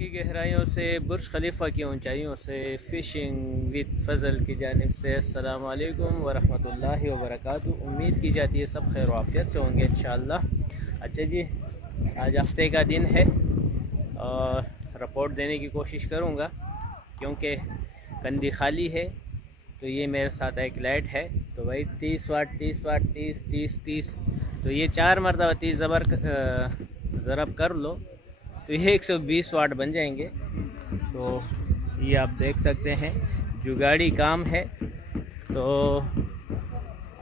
की गहराइयों से बुर्ज खलीफा की ऊंचाइयों से फ़िशिंग विद फ़ज़ल की जानिब से अस्सलाम वालेकुम वरहमतुल्लाहि वबरकातुहू। उम्मीद की जाती है सब खैर वाफ़ियत से होंगे इंशाअल्लाह। अच्छा जी, आज हफ्ते का दिन है और रिपोर्ट देने की कोशिश करूँगा क्योंकि कंदी खाली है। तो ये मेरे साथ एक लाइट है, तो भाई 30 वाट 30 वाट 30 30 30, तो ये 4 मरतबा 30 ज़रब कर लो तो ये 120 वाट बन जाएंगे। तो ये आप देख सकते हैं जुगाड़ी काम है। तो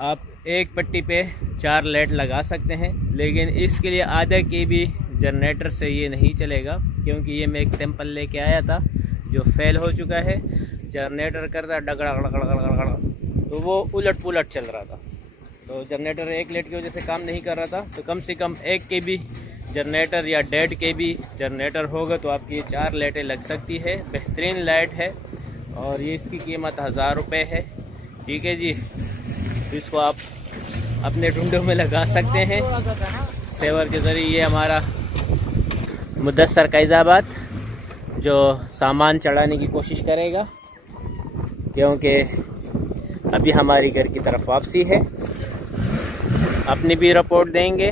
आप एक पट्टी पे 4 लाइट लगा सकते हैं, लेकिन इसके लिए आधा के भी जनरेटर से ये नहीं चलेगा क्योंकि ये मैं एक सैंपल लेके आया था जो फेल हो चुका है। जनरेटर करता डगड़ा, तो वो उलट पुलट चल रहा था। तो जनरेटर एक लाइट की वजह से काम नहीं कर रहा था। तो कम से कम 1 के बी जनरेटर या 1.5 के बी जनरेटर होगा तो आपकी ये 4 लाइटें लग सकती है। बेहतरीन लाइट है और ये इसकी कीमत 1000 रुपये है। ठीक है जी, इसको आप अपने ढूंढों में लगा सकते हैं सेवर के ज़रिए। ये हमारा मुदस्सर कैज़ाबाद जो सामान चढ़ाने की कोशिश करेगा क्योंकि अभी हमारी घर की तरफ वापसी है, अपनी भी रिपोर्ट देंगे।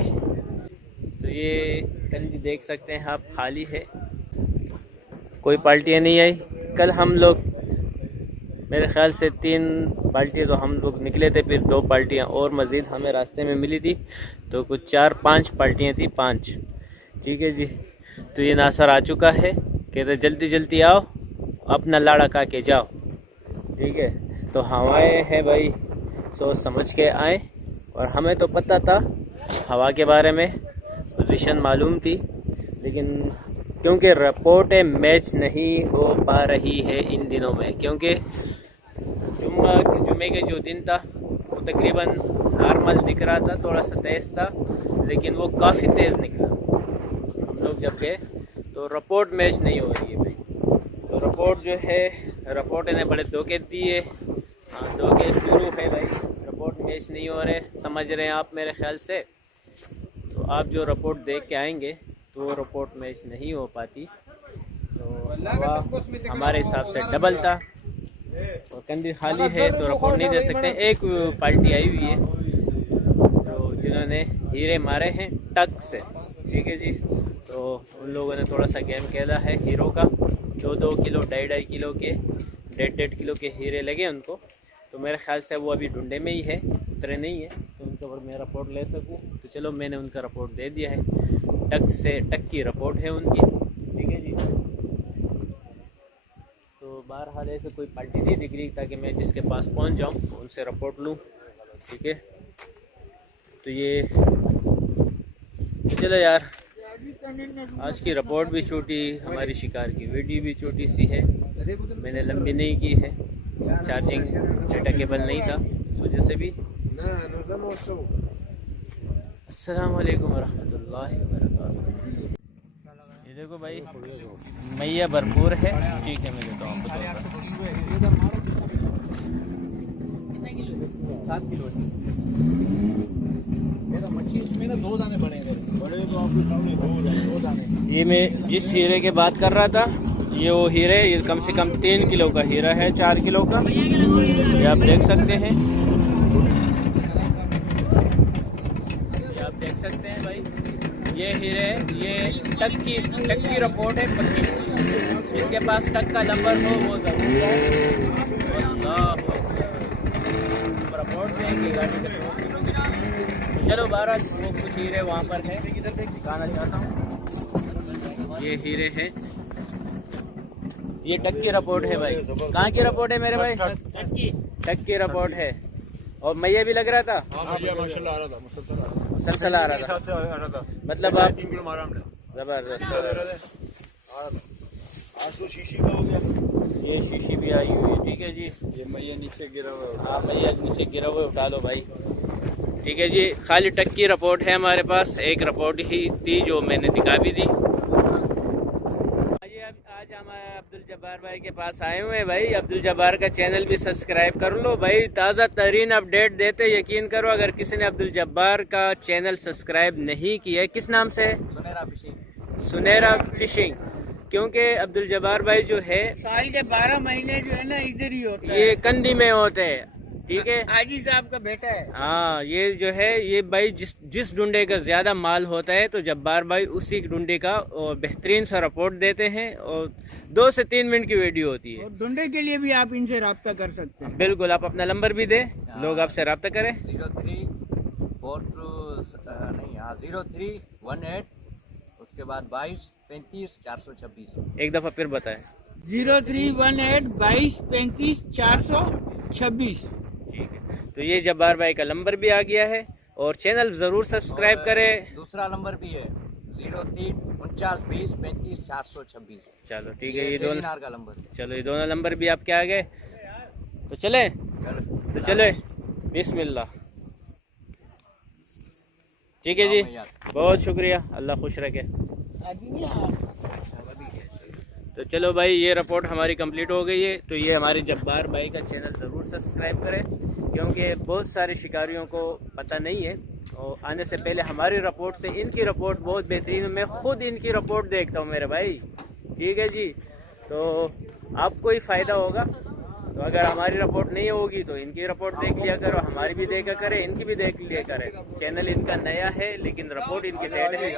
तो ये कंदी देख सकते हैं आप, खाली है, कोई पार्टियाँ नहीं आई। कल हम लोग मेरे ख्याल से 3 पार्टियाँ तो हम लोग निकले थे, फिर 2 पार्टियाँ और मज़ीद हमें रास्ते में मिली थी, तो कुछ 4-5 पार्टियाँ थी, 5। ठीक है जी, तो ये नासर आ चुका है, कहते जल्दी जल्दी आओ अपना लाड़ा खा के जाओ। ठीक है, तो हवाएं हैं भाई, सोच समझ के आए। और हमें तो पता था हवा के बारे में, पोजीशन मालूम थी, लेकिन क्योंकि रिपोर्टें मैच नहीं हो पा रही है इन दिनों में, क्योंकि जुम्मे के जो दिन था वो तकरीबन नॉर्मल दिख रहा था, थोड़ा सा तेज़ था, लेकिन वो काफ़ी तेज़ निकला। हम लोग जब गए तो रिपोर्ट मैच नहीं हो रही है भाई। तो रिपोर्ट जो है, रिपोर्ट ने बड़े धोखे दिए। हाँ, धोखे शुरू है भाई, रिपोर्ट मैच नहीं हो रहे, समझ रहे हैं आप मेरे ख्याल से। तो आप जो रिपोर्ट देख के आएंगे तो वो रिपोर्ट मैच नहीं हो पाती। तो हमारे हिसाब से डबल था और कंदी खाली है तो रिपोर्ट नहीं दे सकते। एक पार्टी आई हुई है तो जिन्होंने हीरे मारे हैं टक से। ठीक है जी, तो उन लोगों ने थोड़ा सा गेम खेला है हीरो का। 2-2 किलो 2.5 किलो के 1.5 किलो के हीरे लगे उनको। तो मेरे ख्याल से वो अभी ढूंढे में ही है, उतरे नहीं है, तो उनके ऊपर मैं रिपोर्ट ले सकूं। तो चलो मैंने उनका रिपोर्ट दे दिया है, टक की रिपोर्ट है उनकी। ठीक है जी, तो बहरहाल ऐसे कोई पार्टी नहीं दिख रही ताकि मैं जिसके पास पहुंच जाऊं उनसे रिपोर्ट लूं। ठीक है, तो ये तो चलो यार, आज की रिपोर्ट भी छोटी, हमारी शिकार की वीडियो भी छोटी सी है, मैंने लंबी नहीं की है, चार्जिंग डेटा केबल नहीं था इस वजह से भी। अस्सलाम वालेकुम वरहमतुल्लाहि वबरकातुहू। ये देखो भाई, मैया भरपूर है। ठीक है, मैं देता हूँ आपको 7 किलो इसमें ना 2 दाने बड़े तो आपके सामने 2 दाने। ये मैं जिस हीरे के बात कर रहा था, ये वो हीरे, ये कम से कम 3 किलो का हीरा है, 4 किलो का, ये आप देख सकते हैं। ये आप देख सकते हैं भाई, ये हीरे, ये टक की रिपोर्ट है पक्की। जिसके पास टक का नंबर हो वो जरूर जाए। रिपोर्ट देंगे गाड़ी से। चलो 12 वो कुछ हीरे वहाँ पर है, दिखाना चाहता हूँ। ये हीरे हैं, ये टक की रिपोर्ट है भाई। कहाँ की रिपोर्ट है मेरे भाई? टक की रिपोर्ट है। और मैया भी लग रहा था, मुसलसल आ रहा था, मतलब आप जबरदस्त। आज तो शीशी का हो गया, ये शीशी भी आई हुई है। ठीक है जी, ये मैया नीचे गिरा हुआ है। हाँ, मैया नीचे गिरा हुआ, उठा लो भाई। ठीक है जी, खाली टक की रिपोर्ट है हमारे पास। एक रिपोर्ट ही थी जो मैंने दिखा भी दी। आज हम अब्दुल जब्बार भाई के पास आए हुए हैं भाई। अब्दुल जब्बार का चैनल भी सब्सक्राइब कर लो भाई, ताज़ा तरीन अपडेट देते। यकीन करो, अगर किसी ने अब्दुल जब्बार का चैनल सब्सक्राइब नहीं किया है, किस नाम से है? सुनहरा फिशिंग। सुनहरा फिशिंग। क्योंकि अब्दुल जब्बार भाई जो है साल के 12 महीने जो है ना इधर ही होता है। ये कंदी में होते हैं, ठीक है। हाजी साहब का बेटा है। हाँ, ये जो है ये भाई जिस डुंडे का ज्यादा माल होता है तो जब्बार भाई उसी डुंडे का बेहतरीन सा रिपोर्ट देते हैं और 2 से 3 मिनट की वीडियो होती है। और डुंडे के लिए भी आप इनसे रब्ता कर सकते हैं। बिल्कुल, आप अपना नंबर भी दे, लोग आपसे रब्ता करें। 0318 उसके बाद 22 35 426। एक दफा फिर बताएं। 0318 22 35 426। ठीक है, तो ये जब्बार भाई का नंबर भी आ गया है और चैनल जरूर सब्सक्राइब करें। दूसरा नंबर भी है 03 49 20 35 426। चलो ठीक है, ये दोनों का नंबर। चलो ये दोनों नंबर भी आपके आ गए, तो चले बिस्मिल्लाह। ठीक है जी, बहुत शुक्रिया, अल्लाह खुश रखे। तो चलो भाई, ये रिपोर्ट हमारी कंप्लीट हो गई है। तो ये हमारे जब्बार भाई का चैनल ज़रूर सब्सक्राइब करें, क्योंकि बहुत सारे शिकारियों को पता नहीं है और आने से पहले हमारी रिपोर्ट से इनकी रिपोर्ट बहुत बेहतरीन है। मैं खुद इनकी रिपोर्ट देखता हूँ मेरे भाई, ठीक है जी। तो आपको ही फ़ायदा होगा। तो अगर हमारी रिपोर्ट नहीं होगी तो इनकी रिपोर्ट देख लिया करो, हमारी भी देखा करें, इनकी भी देख लिया करें। चैनल इनका नया है लेकिन रिपोर्ट इनकी सेट है,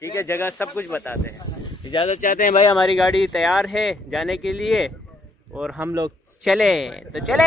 ठीक है। जगह सब कुछ बताते हैं। इजाज़त चाहते हैं भाई, हमारी गाड़ी तैयार है जाने के लिए और हम लोग चले तो चले।